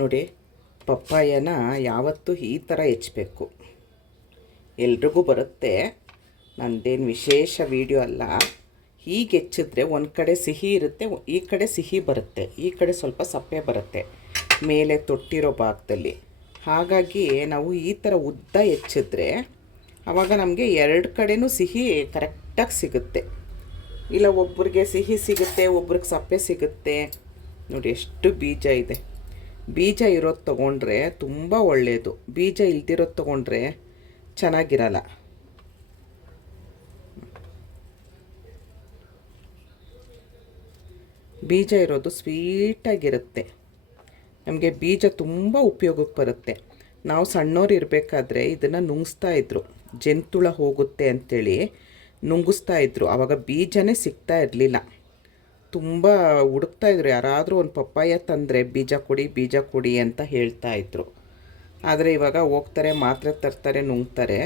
ನೋಡಿ, ಪಪ್ಪಾಯನ ಯಾವತ್ತೂ ಈ ಥರ ಹೆಚ್ಚಬೇಕು ಎಲ್ರಿಗೂ ಬರುತ್ತೆ. ನಂದೇನು ವಿಶೇಷ ವಿಡಿಯೋ ಅಲ್ಲ. ಹೀಗೆ ಹೆಚ್ಚಿದ್ರೆ ಒಂದು ಕಡೆ ಸಿಹಿ ಇರುತ್ತೆ, ಈ ಕಡೆ ಸಿಹಿ ಬರುತ್ತೆ, ಈ ಕಡೆ ಸ್ವಲ್ಪ ಸಪ್ಪೆ ಬರುತ್ತೆ, ಮೇಲೆ ತೊಟ್ಟಿರೋ ಭಾಗದಲ್ಲಿ. ಹಾಗಾಗಿ ನಾವು ಈ ಥರ ಉದ್ದ ಹೆಚ್ಚಿದ್ರೆ ಆವಾಗ ನಮಗೆ ಎರಡು ಕಡೆಯೂ ಸಿಹಿ ಕರೆಕ್ಟಾಗಿ ಸಿಗುತ್ತೆ. ಇಲ್ಲ, ಒಬ್ರಿಗೆ ಸಿಹಿ ಸಿಗುತ್ತೆ, ಒಬ್ರಿಗೆ ಸಪ್ಪೆ ಸಿಗುತ್ತೆ. ನೋಡಿ, ಎಷ್ಟು ಬೀಜ ಇದೆ. ಬೀಜ ಇರೋದು ತೊಗೊಂಡ್ರೆ ತುಂಬ ಒಳ್ಳೆಯದು ಬೀಜ ಇಲ್ದಿರೋದು ತೊಗೊಂಡ್ರೆ ಚೆನ್ನಾಗಿರಲ್ಲ. ಬೀಜ ಇರೋದು ಸ್ವೀಟಾಗಿರುತ್ತೆ. ನಮಗೆ ಬೀಜ ತುಂಬ ಉಪಯೋಗಕ್ಕೆ ಬರುತ್ತೆ. ನಾವು ಸಣ್ಣವ್ರು ಇರಬೇಕಾದ್ರೆ ಇದನ್ನು ನುಂಗಿಸ್ತಾ ಇದ್ರು. ಜಂತುಳ ಹೋಗುತ್ತೆ ಅಂಥೇಳಿ ನುಂಗಿಸ್ತಾ ಇದ್ರು. ಆವಾಗ ಬೀಜನೇ ಸಿಗ್ತಾ ಇರಲಿಲ್ಲ. ತುಂಬ ಹುಡುಕ್ತಾ ಇದ್ರು. ಯಾರಾದರೂ ಒಂದು ಪಪ್ಪಾಯ ತಂದರೆ ಬೀಜ ಕೊಡಿ ಬೀಜ ಕೊಡಿ ಅಂತ ಹೇಳ್ತಾ ಇದ್ರು. ಆದರೆ ಇವಾಗ ಹೋಗ್ತಾರೆ, ಮಾತ್ರೆ ತರ್ತಾರೆ, ನುಂಗ್ತಾರೆ.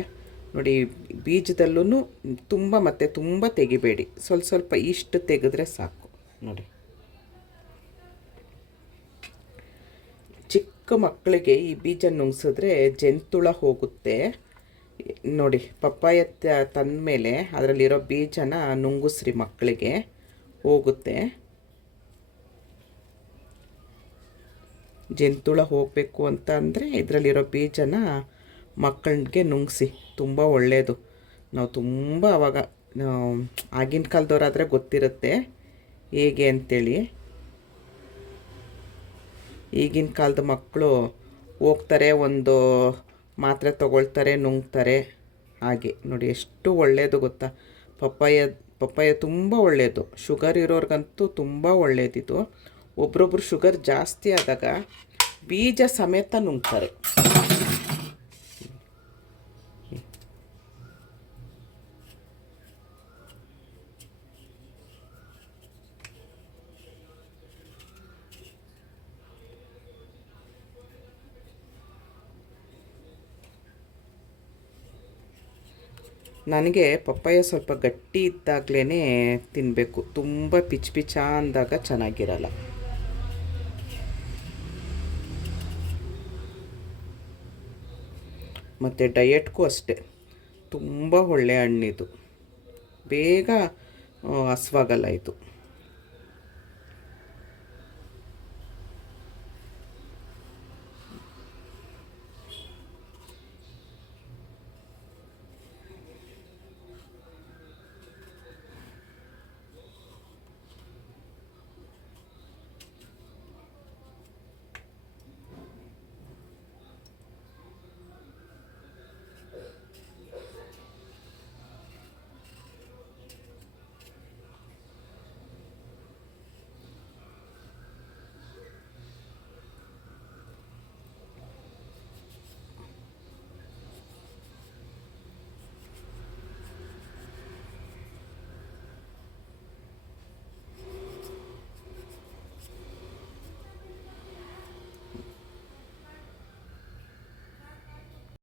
ನೋಡಿ ಬೀಜದಲ್ಲೂ ತುಂಬ ಮತ್ತೆ ತುಂಬ ತೆಗಿಬೇಡಿ. ಸ್ವಲ್ಪ ಸ್ವಲ್ಪ ಇಷ್ಟು ತೆಗೆದ್ರೆ ಸಾಕು. ನೋಡಿ. ಚಿಕ್ಕ ಮಕ್ಕಳಿಗೆ ಈ ಬೀಜ ನುಂಗ್ಸಿದ್ರೆ ಜಂತುಳ ಹೋಗುತ್ತೆ. ನೋಡಿ, ಪಪ್ಪಾಯ ತಂದ ಮೇಲೆ ಅದರಲ್ಲಿರೋ ಬೀಜನ ನುಂಗಿಸ್ರಿ ಮಕ್ಕಳಿಗೆ. ಹೋಗುತ್ತೆ. ಜಂತುಳ ಹೋಗಬೇಕು ಅಂತ ಅಂದರೆ ಇದರಲ್ಲಿರೋ ಬೀಜನ ಮಕ್ಕಳಿಗೆ ನುಂಗಿಸಿ, ತುಂಬ ಒಳ್ಳೆಯದು ನಾವು ತುಂಬ ಅವಾಗ ಆಗಿನ ಕಾಲದವರಾದರೆ ಗೊತ್ತಿರುತ್ತೆ ಹೇಗೆ ಅಂತೇಳಿ. ಈಗಿನ ಕಾಲದ ಮಕ್ಕಳು ಹೋಗ್ತಾರೆ, ಒಂದು ಮಾತ್ರೆ ತಗೊಳ್ತಾರೆ, ನುಂಗ್ತಾರೆ, ಹಾಗೆ. ನೋಡಿ, ಎಷ್ಟು ಒಳ್ಳೆಯದು ಗೊತ್ತಾ. ಪಪ್ಪಾಯ ಪಪ್ಪಾಯ ತುಂಬ ಒಳ್ಳೆಯದು. ಶುಗರ್ ಇರೋರ್ಗಂತೂ ತುಂಬ ಒಳ್ಳೆಯದಿದು ಒಬ್ರೊಬ್ರು ಶುಗರ್ ಜಾಸ್ತಿ ಆದಾಗ ಬೀಜ ಸಮೇತ ನುಂಗ್ತಾರೆ. ನನಗೆ ಪಪ್ಪಾಯ ಸ್ವಲ್ಪ ಗಟ್ಟಿ ಇದ್ದಾಗಲೇ ತಿನ್ನಬೇಕು ತುಂಬ ಪಿಚ್ ಪಿಚ ಅಂದಾಗ ಚೆನ್ನಾಗಿರಲ್ಲ. ಮತ್ತು ಡಯಟ್ಗೂ ಅಷ್ಟೇ. ತುಂಬ ಒಳ್ಳೆಯ ಹಣ್ಣಿದು. ಬೇಗ ಹಸ್ವಾಗಲ್ಲ ಇದು.